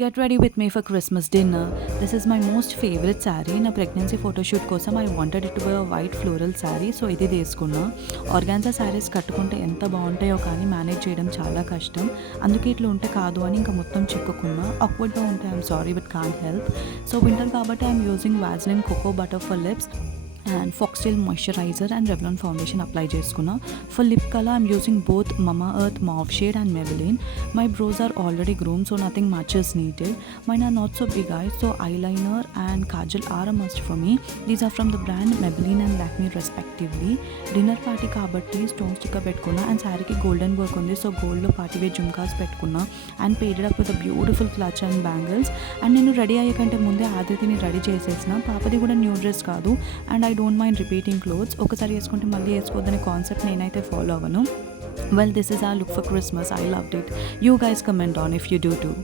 Get ready with me for Christmas dinner. This is my most favorite saree. నా pregnancy photoshoot కోసం I wanted it to be white floral sari. సో ఇది తీసుకున్నా. ఆర్గాన్జా శారీస్ కట్టుకుంటే ఎంత బాగుంటాయో కానీ మేనేజ్ చేయడం చాలా కష్టం. అందుకే ఇట్లా ఉంటే కాదు అని ఇంకా మొత్తం చిక్కుకున్నా. ఆక్వర్డ్గా ఉంటే I'm sorry but can't help. So winter కాబట్టి I'm using Vaseline cocoa butter for lips and Foxtale moisturiser and Revlon foundation apply చేసుకున్నా. For lip colour I'm using both Mamaearth mauve shade and Maybelline. My brows are already groom so nothing much is needed. Mine are not so big eyes, so eyeliner and kajal are a must for me. These are from the brand Maybelline and Lakme respectively. Dinner party కాబట్టి stone sticker పెట్టుకున్నా and శారీకి golden work ఉంది. So గోల్డ్లో party wear jhumkas పెట్టుకున్నా and paired up with beautiful clutch and bangles. And నేను ready అయ్యేకంటే ముందే ఆదితిని రెడీ చేసేసిన. పాపది కూడా న్యూ డ్రెస్ కాదు and I don't mind repeating clothes. ఒకసారి వేసుకుంటే మళ్ళీ వేసుకోవద్దనే కాన్సెప్ట్ నేనైతే ఫాలో అవ్వను. Well, this is our look for Christmas. I loved it. You guys comment on if you do too.